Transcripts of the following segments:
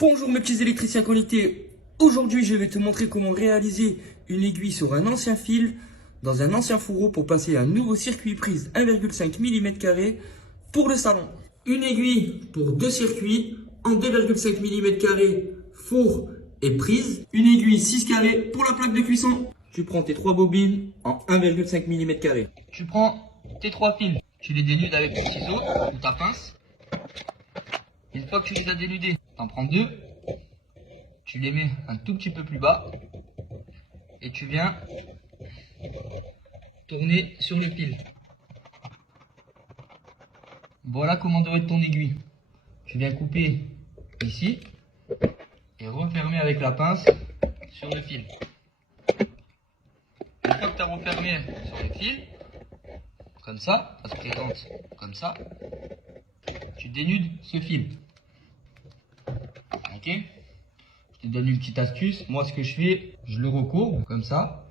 Bonjour mes petits électriciens connectés. Aujourd'hui, je vais te montrer comment réaliser une aiguille sur un ancien fil dans un ancien fourreau pour passer un nouveau circuit prise 1,5 mm² pour le salon. Une aiguille pour deux circuits en 2,5 mm² four et prise. Une aiguille 6 pour la plaque de cuisson. Tu prends tes trois bobines en 1,5 mm². Tu prends tes trois fils, tu les dénudes avec ton ciseau ou ta pince. Une fois que tu les as dénudés, tu en prends deux, tu les mets un tout petit peu plus bas et tu viens tourner sur le fil. Voilà comment doit être ton aiguille. Tu viens couper ici et refermer avec la pince sur le fil. Une fois que tu as refermé sur le fil, comme ça se présente comme ça, tu dénudes ce fil. Ok? Je te donne une petite astuce. Moi, ce que je fais, je le recourbe comme ça.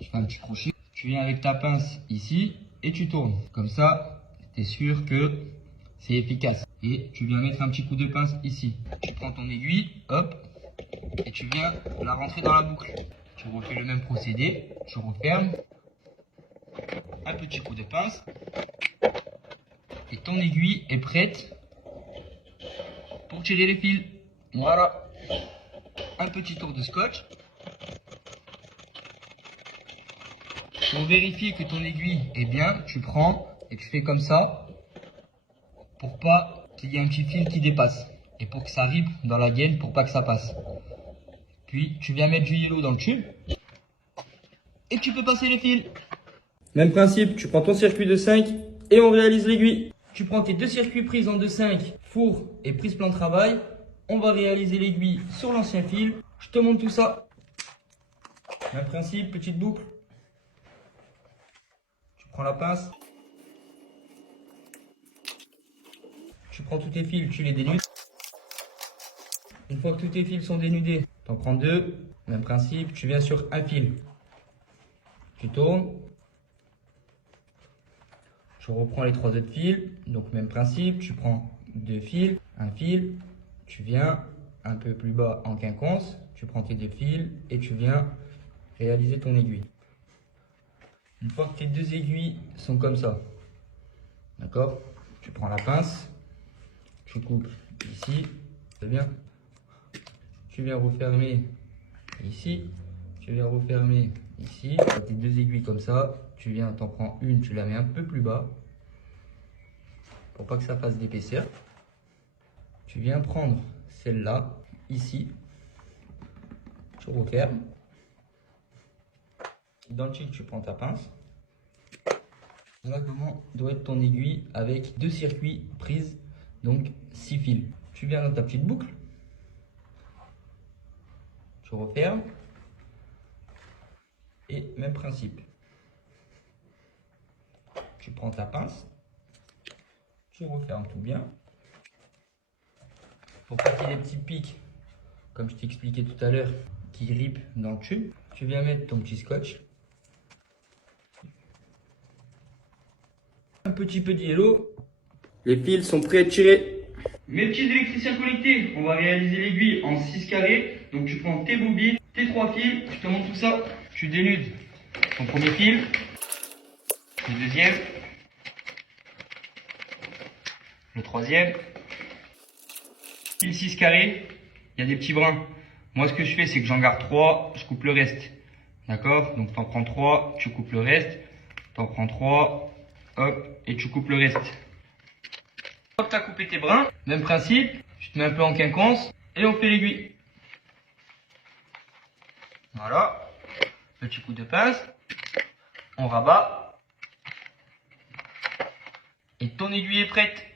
Je fais un petit crochet. Tu viens avec ta pince ici et tu tournes. Comme ça, tu es sûr que c'est efficace. Et tu viens mettre un petit coup de pince ici. Tu prends ton aiguille, hop, et tu viens la rentrer dans la boucle. Tu refais le même procédé. Tu refermes. Un petit coup de pince. Et ton aiguille est prête pour tirer les fils. Voilà. Un petit tour de scotch. Pour vérifier que ton aiguille est bien, tu prends et tu fais comme ça pour pas qu'il y ait un petit fil qui dépasse et pour que ça ripe dans la gaine pour pas que ça passe. Puis tu viens mettre du yellow dans le tube et tu peux passer les fils. Même principe, tu prends ton circuit de 5 et on réalise l'aiguille. Tu prends tes deux circuits prises en 2,5, four et prise plan de travail. On va réaliser l'aiguille sur l'ancien fil. Je te montre tout ça. Même principe, petite boucle. Tu prends la pince. Tu prends tous tes fils, tu les dénudes. Une fois que tous tes fils sont dénudés, tu en prends deux. Même principe, tu viens sur un fil. Tu tournes. Je reprends les trois autres fils. Donc même principe, tu prends deux fils, un fil. Tu viens un peu plus bas en quinconce. Tu prends tes deux fils et tu viens réaliser ton aiguille. Une fois que tes deux aiguilles sont comme ça, d'accord, tu prends la pince, tu coupes ici, c'est bien. Tu viens refermer ici, tu viens refermer ici. Avec tes deux aiguilles comme ça, tu viens, t'en prends une, tu la mets un peu plus bas pour pas que ça fasse d'épaisseur. Tu viens prendre celle-là, ici, tu refermes. Dans le tilt, tu prends ta pince. Voilà comment doit être ton aiguille avec deux circuits prises, donc 6 fils. Tu viens dans ta petite boucle. Tu refermes. Et même principe. Tu prends ta pince. Tu refermes tout bien. Pour pas qu'il y ait des petits pics, comme je t'expliquais tout à l'heure, qui ripent dans le tube, tu viens mettre ton petit scotch. Un petit peu de yellow. Les fils sont prêts à tirer. Mes petits électriciens connectés, on va réaliser l'aiguille en 6 carrés. Donc tu prends tes bobines, tes trois fils, je te montre tout ça. Tu dénudes ton premier fil, le deuxième, le troisième. Fil 6 carrés, il y a des petits brins. Moi ce que je fais c'est que j'en garde 3, je coupe le reste. D'accord? Donc tu en prends 3, tu coupes le reste. Tu en prends 3, hop, et tu coupes le reste. Une fois que tu as coupé tes brins, même principe, tu te mets un peu en quinconce et on fait l'aiguille. Voilà, petit coup de pince, on rabat et ton aiguille est prête.